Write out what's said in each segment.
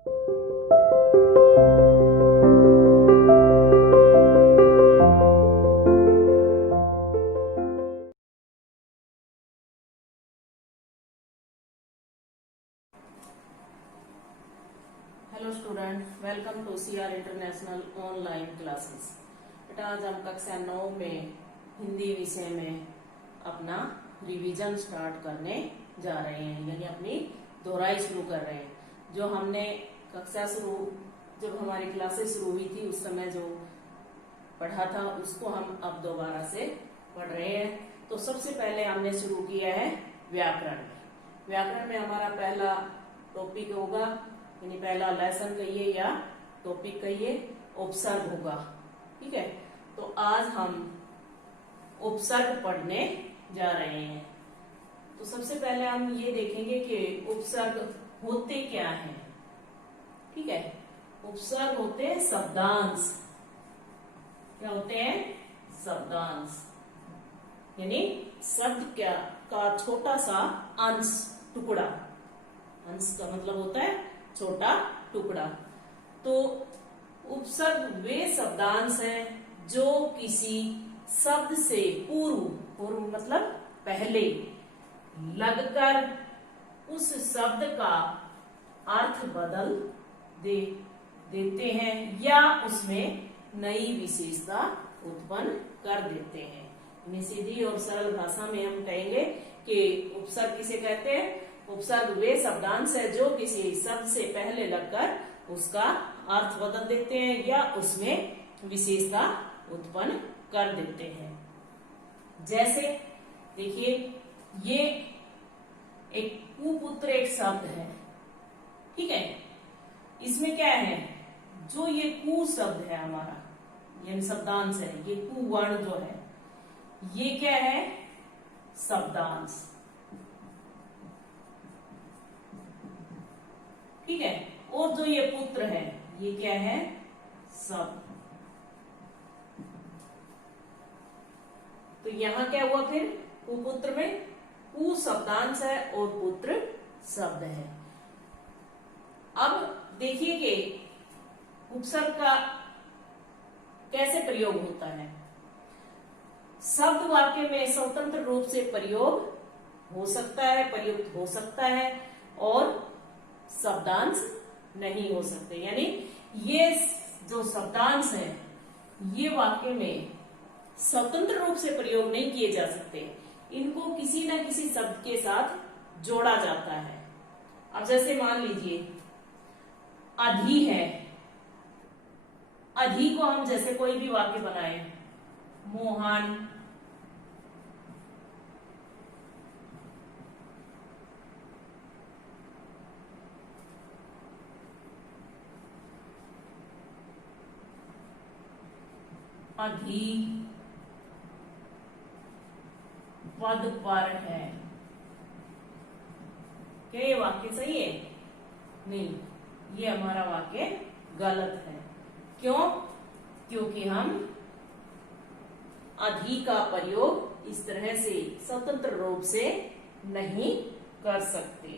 Hello student, welcome to CR international online classes. बेटा आज हम कक्षा 9 में हिंदी विषय में अपना रिवीजन स्टार्ट करने जा रहे हैं, यानी अपनी दोहराई शुरू कर रहे हैं। जो हमने कक्षा जब हमारी क्लासेस शुरू हुई थी उस समय जो पढ़ा था उसको हम अब दोबारा से पढ़ रहे हैं। तो सबसे पहले हमने शुरू किया है व्याकरण। व्याकरण में हमारा पहला टॉपिक होगा, यानी पहला लेसन कहिए या टॉपिक कहिए, उपसर्ग होगा। ठीक है, तो आज हम उपसर्ग पढ़ने जा रहे हैं। तो सबसे पहले हम ये देखेंगे कि उपसर्ग होते क्या हैं। ठीक है, उपसर्ग होते हैं शब्दांश। क्या होते हैं? शब्दांश, यानी शब्द का छोटा सा अंश, टुकड़ा। अंश का मतलब होता है छोटा टुकड़ा। तो उपसर्ग वे शब्दांश हैं जो किसी शब्द से पूर्व मतलब पहले लगकर उस शब्द का अर्थ बदल देते हैं या उसमें नई विशेषता उत्पन्न कर देते हैं। यानी सीधी और सरल भाषा में हम कहेंगे कि उपसर्ग किसे कहते हैं? उपसर्ग वे शब्दांश है जो किसी शब्द से पहले लगकर उसका अर्थ बदल देते हैं या उसमें विशेषता उत्पन्न कर देते हैं। जैसे देखिए, ये एक कुपुत्र एक शब्द है। ठीक है, इसमें क्या है? जो ये कु शब्द है हमारा, यानी शब्दांश है, ये कु वर्ण जो है, ये क्या है? शब्दांश। ठीक है, और जो ये पुत्र है ये क्या है? शब्द। तो यहां क्या हुआ फिर? कुपुत्र में कु शब्दांश है और पुत्र शब्द है। अब देखिए कि उपसर्ग का कैसे प्रयोग होता है। शब्द वाक्य में स्वतंत्र रूप से प्रयोग हो सकता है, प्रयुक्त हो सकता है, और शब्दांश नहीं हो सकते। यानी ये जो शब्दांश है ये वाक्य में स्वतंत्र रूप से प्रयोग नहीं किए जा सकते, इनको किसी न किसी शब्द के साथ जोड़ा जाता है। अब जैसे मान लीजिए अधि है, अधि को हम जैसे कोई भी वाक्य बनाए, मोहन अधि पद पर है। क्या ये वाक्य सही है? नहीं, ये हमारा वाक्य गलत है। क्यों? क्योंकि हम अधि का प्रयोग इस तरह से स्वतंत्र रूप से नहीं कर सकते।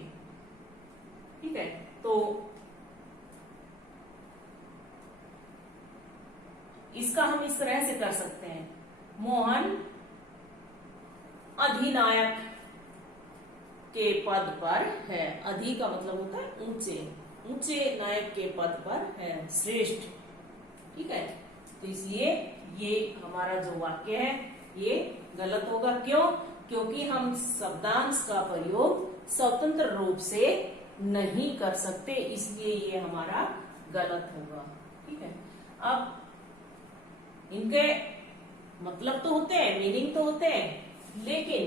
ठीक है, तो इसका हम इस तरह से कर सकते हैं, मोहन अधिनायक के पद पर है। अधि का मतलब होता है ऊंचे, ऊंचे नायक के पद पर है, श्रेष्ठ। ठीक है, तो इसलिए ये हमारा जो वाक्य है ये गलत होगा। क्यों? क्योंकि हम शब्दांश का प्रयोग स्वतंत्र रूप से नहीं कर सकते, इसलिए ये हमारा गलत होगा। ठीक है, अब इनके मतलब तो होते हैं, मीनिंग तो होते हैं, लेकिन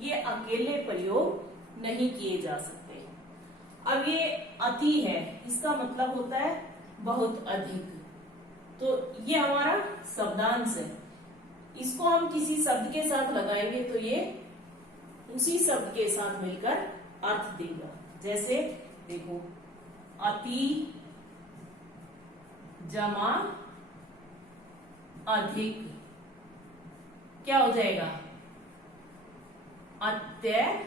ये अकेले प्रयोग नहीं किए जा सकते। अब ये अति है, इसका मतलब होता है बहुत अधिक। तो ये हमारा शब्दांश है, इसको हम किसी शब्द के साथ लगाएंगे तो ये उसी शब्द के साथ मिलकर अर्थ देगा। जैसे देखो, अति जमा अधिक क्या हो जाएगा? अत्यधिक।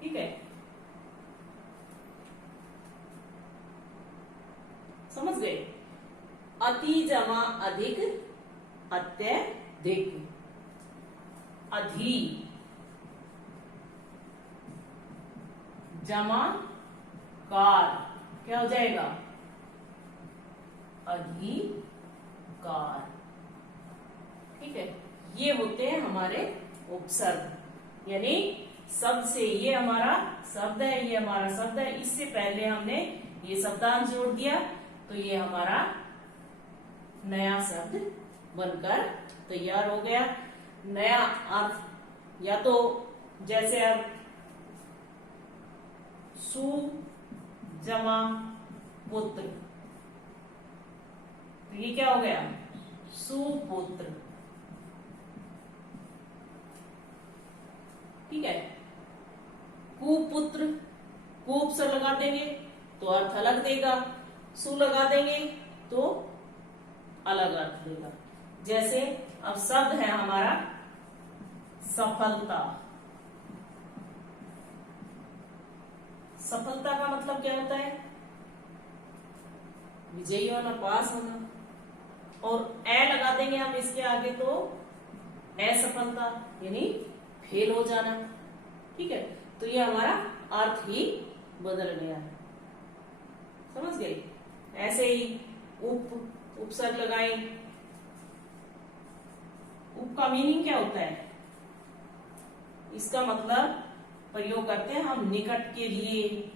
ठीक है, अति जमा अधिक, अत्यधिक। अधि जमा कार, क्या हो जाएगा? अधिकार। ठीक है, ये होते हैं हमारे उपसर्ग। यानी शब्द से, ये हमारा शब्द है, ये हमारा शब्द है, इससे पहले हमने ये शब्दांश जोड़ दिया तो ये हमारा नया शब्द बनकर तैयार हो गया। नया अर्थ, या तो जैसे अब सु जमा पुत्र, तो ये क्या हो गया? सुपुत्र। ठीक है, कुपुत्र, कुप से लगा देंगे तो अर्थ अलग देगा, सु लगा देंगे तो अलग अर्थ देगा। जैसे अब शब्द है हमारा सफलता। सफलता का मतलब क्या होता है? विजयी होना, पास होना। और ए लगा देंगे हम इसके आगे तो असफलता, यानी फेल हो जाना। ठीक है, तो ये हमारा अर्थ ही बदल गया, समझ गए? ऐसे ही उपसर्ग लगाए। उप का मीनिंग क्या होता है? इसका मतलब प्रयोग करते हैं हम निकट के लिए,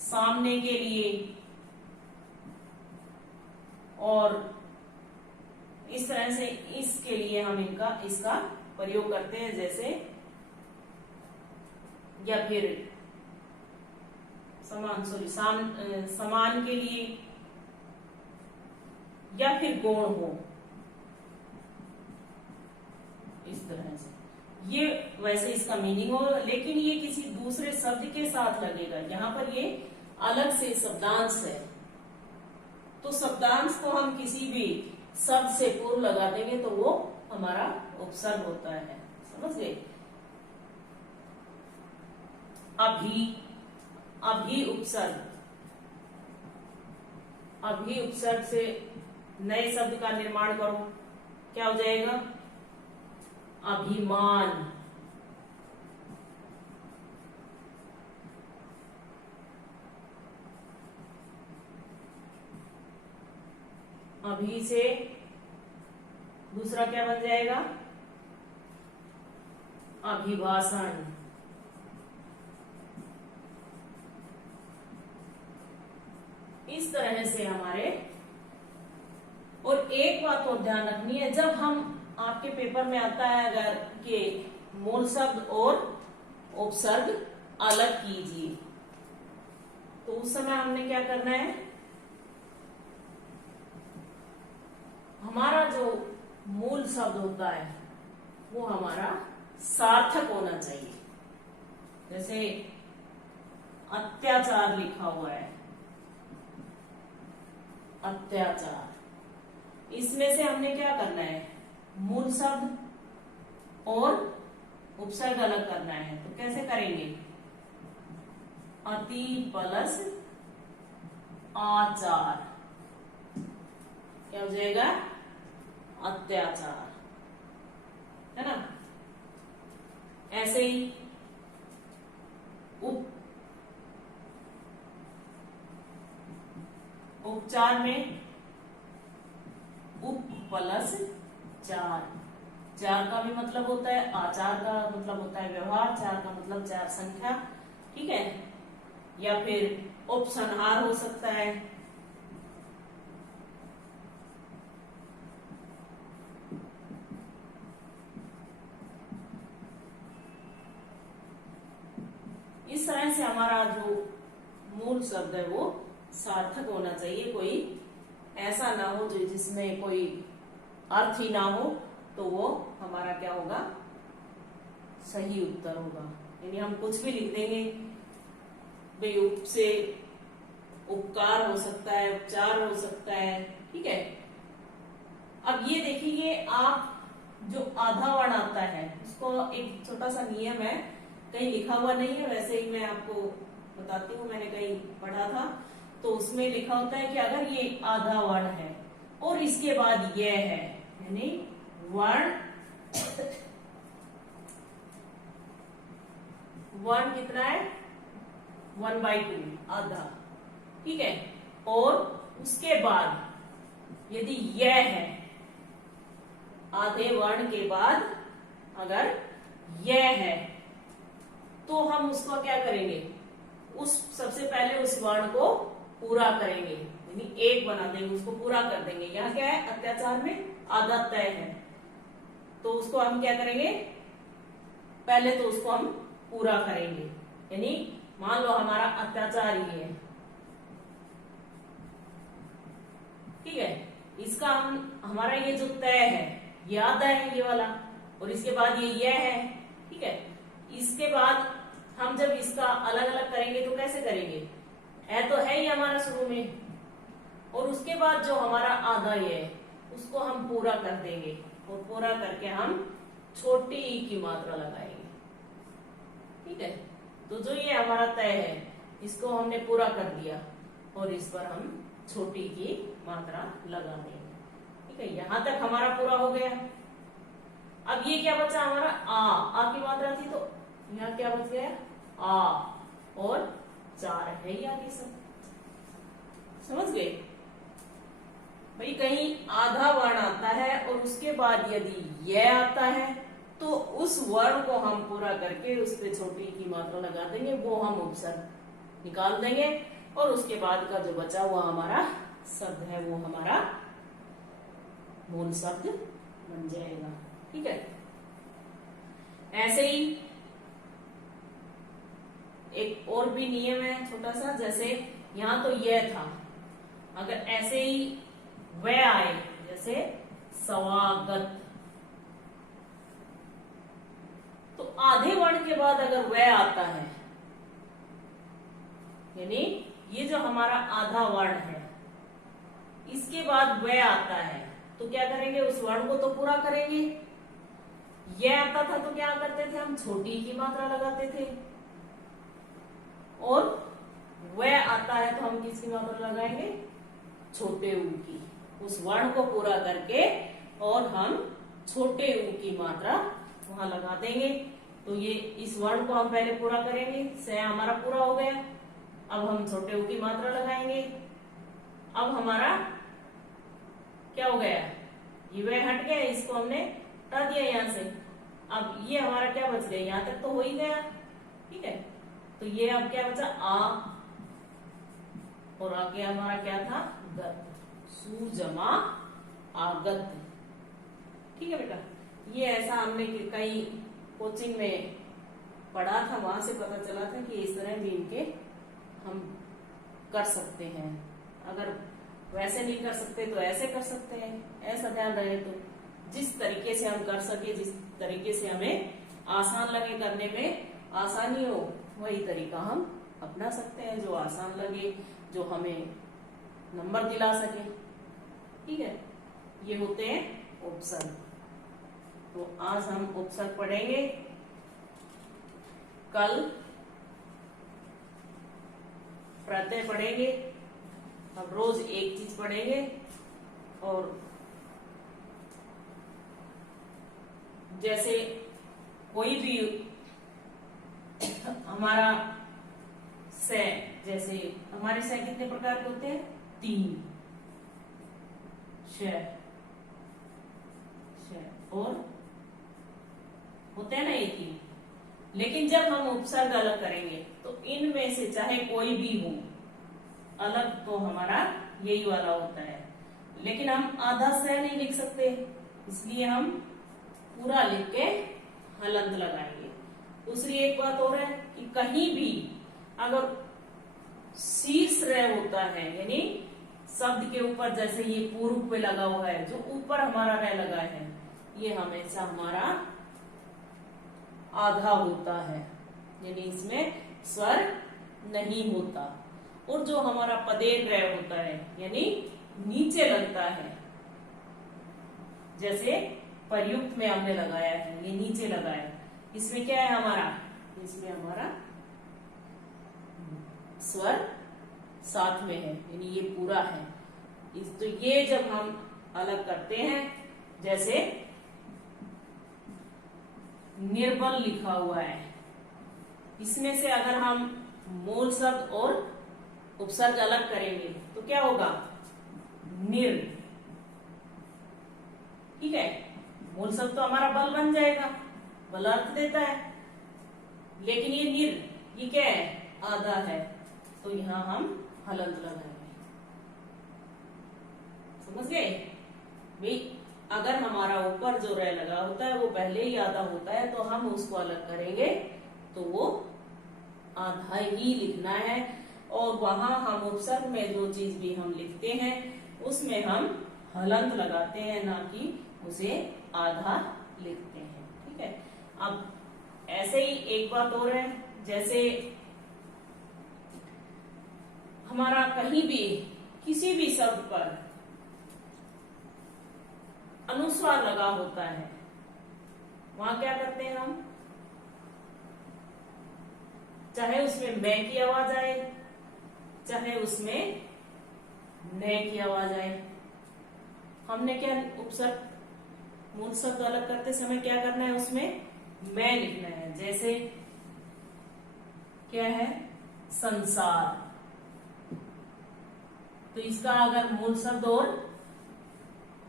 सामने के लिए, और इस तरह से इसके लिए हम इसका प्रयोग करते हैं। जैसे या फिर समान के लिए, या फिर गौण हो, इस तरह से। ये वैसे इसका मीनिंग हो, लेकिन ये किसी दूसरे शब्द के साथ लगेगा। यहाँ पर ये अलग से शब्दांश है, तो शब्दांश को हम किसी भी शब्द से पूर्व लगा देंगे तो वो हमारा उपसर्ग होता है, समझ गए? अभी, अभी उपसर्ग, अभी उपसर्ग से नए शब्द का निर्माण करो, क्या हो जाएगा? अभिमान। अभी से दूसरा क्या बन जाएगा? अभिभाषण। इस तरह से हमारे, और एक बात और ध्यान रखनी है, जब हम आपके पेपर में आता है अगर कि मूल शब्द और उपसर्ग अलग कीजिए, तो उस समय हमने क्या करना है? हमारा जो मूल शब्द होता है वो हमारा सार्थक होना चाहिए। जैसे अत्याचार लिखा हुआ है, अत्याचार, इसमें से हमने क्या करना है? मूल शब्द और उपसर्ग अलग करना है। तो कैसे करेंगे? अति प्लस आचार, क्या हो जाएगा? अत्याचार, है ना? ऐसे ही उपचार में उप प्लस चार, चार का भी मतलब होता है, आचार का मतलब होता है व्यवहार, चार का मतलब चार संख्या। ठीक है, या फिर उपसंहार हो सकता है। इस तरह से हमारा जो मूल शब्द है वो सार्थक होना चाहिए, कोई ऐसा ना हो जो जिसमें कोई अर्थ ही ना हो, तो वो हमारा क्या होगा? सही उत्तर होगा। यानी हम कुछ भी लिख देंगे, भाई उप से उपकार हो सकता है, उपचार हो सकता है। ठीक है, अब ये देखिए, आप जो आधा वर्ण आता है उसको एक छोटा सा नियम है, कहीं लिखा हुआ नहीं है, वैसे ही मैं आपको बताती हूँ, मैंने कहीं पढ़ा था तो उसमें लिखा होता है कि अगर ये आधा वर्ण है और इसके बाद यह है, यानी वर्ण कितना है 1/2 आधा, ठीक है। और उसके बाद यदि यह है, आधे वर्ण के बाद अगर यह है, तो हम उसको क्या करेंगे, उस सबसे पहले उस वर्ण को पूरा करेंगे, यानी एक बना देंगे, उसको पूरा कर देंगे। यहाँ क्या है, अत्याचार में आधा तय है, तो उसको हम क्या करेंगे, पहले तो उसको हम पूरा करेंगे। यानी मान लो हमारा अत्याचार ही है, ठीक है, इसका हमारा ये जो तय है ये आधा है, ये वाला, और इसके बाद ये है, ठीक है। इसके बाद हम जब इसका अलग अलग करेंगे तो कैसे करेंगे, तो है ही हमारा शुरू में, और उसके बाद जो हमारा आधा ये है उसको हम पूरा कर देंगे, और पूरा करके हम छोटी ई की मात्रा लगाएंगे, ठीक है। तो जो ये हमारा तय है इसको हमने पूरा कर दिया, और इस पर हम छोटी की मात्रा लगा देंगे, ठीक है। यहां तक हमारा पूरा हो गया। अब ये क्या बचा हमारा, आ की मात्रा थी, तो यहाँ क्या बच गया, आ, और 4 है ही आगे सब, समझ गए भाई। कहीं आधा वर्ण आता है और उसके बाद यदि यह आता है, तो उस वर्ण को हम पूरा करके उस पे छोटी की मात्रा लगा देंगे, वो हम उपसर्ग निकाल देंगे, और उसके बाद का जो बचा हुआ हमारा शब्द है वो हमारा मूल शब्द बन जाएगा, ठीक है। ऐसे ही एक और भी नियम है छोटा सा, जैसे यहां तो यह था, अगर ऐसे ही वह आए, जैसे स्वागत, तो आधे वर्ण के बाद अगर वह आता है, यानी ये जो हमारा आधा वर्ण है इसके बाद वह आता है, तो क्या करेंगे, उस वर्ण को तो पूरा करेंगे। यह आता था तो क्या करते थे, हम छोटी की मात्रा लगाते थे, और वह आता है तो हम किसकी मात्रा लगाएंगे, छोटे ऊ की, उस वर्ण को पूरा करके, और हम छोटे ऊ की मात्रा वहां लगा देंगे। तो ये इस वर्ण को हम पहले पूरा करेंगे, से हमारा पूरा हो गया। अब हम छोटे ऊ की मात्रा लगाएंगे। अब हमारा क्या हो गया, ये वह हट गया, इसको हमने हटा दिया यहां से। अब ये हमारा क्या बच गया, यहां तक तो हो ही गया, ठीक है। तो ये अब क्या बचा, आ, और आगे हमारा क्या था, गत, सूर जमा आगत, ठीक है बेटा। ये ऐसा हमने कई कोचिंग में पढ़ा था, वहां से पता चला था कि इस तरह भी इनके हम कर सकते हैं। अगर वैसे नहीं कर सकते तो ऐसे कर सकते हैं, ऐसा ध्यान रहे। तो जिस तरीके से हम कर सके, जिस तरीके से हमें आसान लगे, करने में आसानी हो, वही तरीका हम अपना सकते हैं, जो आसान लगे, जो हमें नंबर दिला सके, ठीक है। ये होते हैं उपसर्ग। तो आज हम उपसर्ग पढ़ेंगे, कल प्रत्यय पढ़ेंगे। अब रोज एक चीज पढ़ेंगे, और जैसे कोई भी हमारा से, जैसे हमारे से कितने प्रकार के होते हैं, 3, श, और होते हैं ना ये 3। लेकिन जब हम उपसर्ग अलग करेंगे तो इनमें से चाहे कोई भी हो, अलग तो हमारा यही वाला होता है। लेकिन हम आधा से नहीं लिख सकते, इसलिए हम पूरा लिख के हलंत लगाएंगे। दूसरी एक बात और है कि कहीं भी अगर शीर्ष रे होता है, यानी शब्द के ऊपर, जैसे ये पूर्व पे लगा हुआ है, जो ऊपर हमारा रे लगा है, ये हमेशा हमारा आधा होता है, यानी इसमें स्वर नहीं होता। और जो हमारा पदेन रे होता है, यानी नीचे लगता है, जैसे प्रयुक्त में हमने लगाया है, ये नीचे लगा है, इसमें क्या है हमारा, इसमें हमारा स्वर साथ में है, यानी ये पूरा है। तो ये जब हम अलग करते हैं, जैसे निर्बल लिखा हुआ है, इसमें से अगर हम मूल शब्द और उपसर्ग अलग करेंगे तो क्या होगा, निर। ठीक है, मूल शब्द तो हमारा बल बन जाएगा, बल अर्थ देता है, लेकिन ये निर, ये क्या है, आधा है, तो यहां हम हलंत लगाएंगे। समझ गए भाई, अगर हमारा ऊपर जो रे लगा होता है वो पहले ही आधा होता है तो हम उसको अलग करेंगे तो वो आधा ही लिखना है, और वहां हम उपसर्ग में जो चीज भी हम लिखते हैं उसमें हम हलंत लगाते हैं, ना कि उसे आधा लिखते हैं। ठीक है, अब ऐसे ही एक बात और है, जैसे हमारा कहीं भी किसी भी शब्द पर अनुस्वार लगा होता है, वहां क्या करते हैं हम, चाहे उसमें मैं की आवाज आए, चाहे उसमें न की आवाज आए, हमने क्या उपसर्ग मूल शब्द अलग करते समय क्या करना है, उसमें मैं लिखना है। जैसे क्या है, संसार, तो इसका अगर मूल शब्द और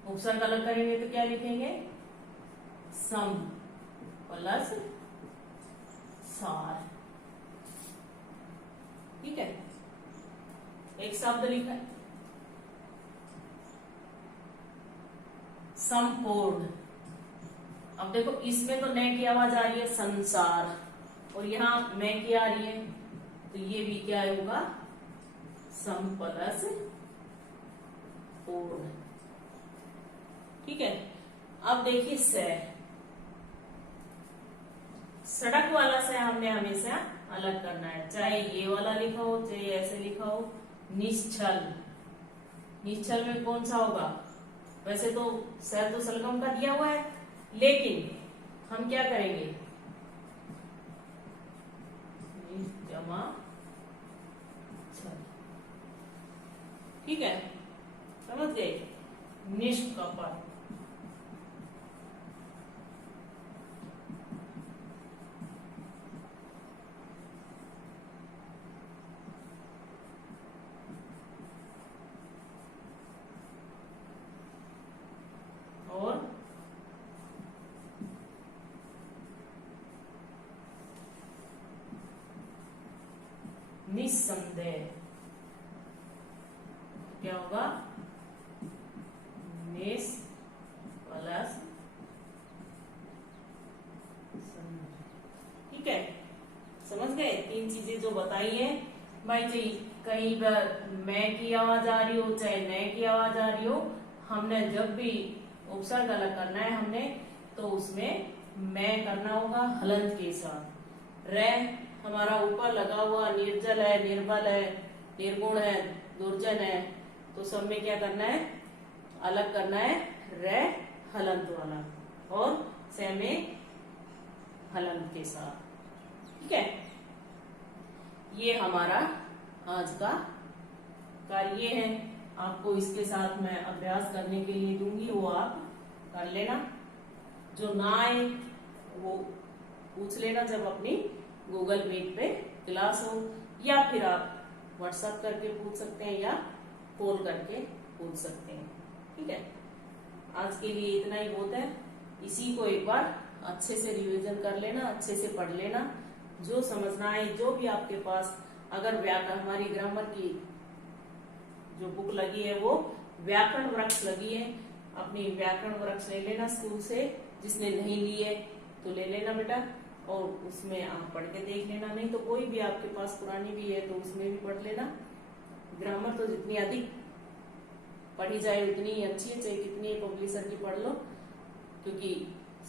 उपसर्ग अलग करेंगे तो क्या लिखेंगे, सम प्लस सार। ठीक है, एक शब्द लिखा है संपूर्ण, अब देखो इसमें तो न की आवाज आ रही है संसार, और यहां मैं की आ रही है, तो ये भी क्या होगा, सम प्लस पूर्ण। ठीक है, अब देखिए से, सड़क वाला से हमने हमेशा अलग करना है, चाहे ये वाला लिखा हो चाहे ऐसे लिखा हो। निश्चल, निश्चल में कौन सा होगा, वैसे तो सर तो सलगम का दिया हुआ है, लेकिन हम क्या करेंगे, जमा छल। ठीक है, समझ गए, निष्कपट। और निस्संदेह, क्या होगा, निस प्लस। ठीक है, समझ गए, तीन चीजें जो बताई है भाई जी। कहीं पर मैं की आवाज आ रही हो चाहे न की आवाज आ रही हो, हमने जब भी उपसर्ग अलग करना है हमने, तो उसमें मैं करना होगा हलंत के साथ। रे हमारा ऊपर लगा हुआ निर्जल है, निर्बल है, निर्गुण है, दुर्जन है, तो सब में क्या करना है, अलग करना है, रे हलंत वाला और से में हलंत के साथ। ठीक है, ये हमारा आज का कार्य है, आपको इसके साथ मैं अभ्यास करने के लिए दूंगी, वो आप कर लेना, जो ना आए वो पूछ लेना जब अपनी गूगल मीट पे क्लास हो, या फिर आप व्हाट्सएप करके पूछ सकते हैं या कॉल करके पूछ सकते हैं। ठीक है, आज के लिए इतना ही बहुत है, इसी को एक बार अच्छे से रिवीजन कर लेना, अच्छे से पढ़ लेना, जो समझना है, जो भी आपके पास अगर व्याकरण, हमारी ग्रामर की जो बुक लगी है वो व्याकरण वृक्ष लगी है, अपनी व्याकरण वृक्ष ले लेना स्कूल से, जिसने नहीं ली है तो ले लेना बेटा, और उसमें आप पढ़ के देख लेना, नहीं तो कोई भी आपके पास पुरानी भी है तो उसमें भी पढ़ लेना। ग्रामर तो जितनी अधिक पढ़ी जाए उतनी ही अच्छी है, चाहे कितनी पब्लिशर की पढ़ लो, क्योंकि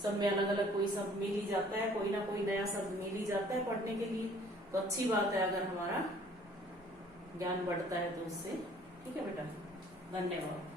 सब में अलग अलग कोई शब्द मिल ही जाता है, कोई ना कोई नया शब्द मिल ही जाता है पढ़ने के लिए, तो अच्छी बात है अगर हमारा ज्ञान बढ़ता है तो उससे। ठीक है बेटा, धन्यवाद।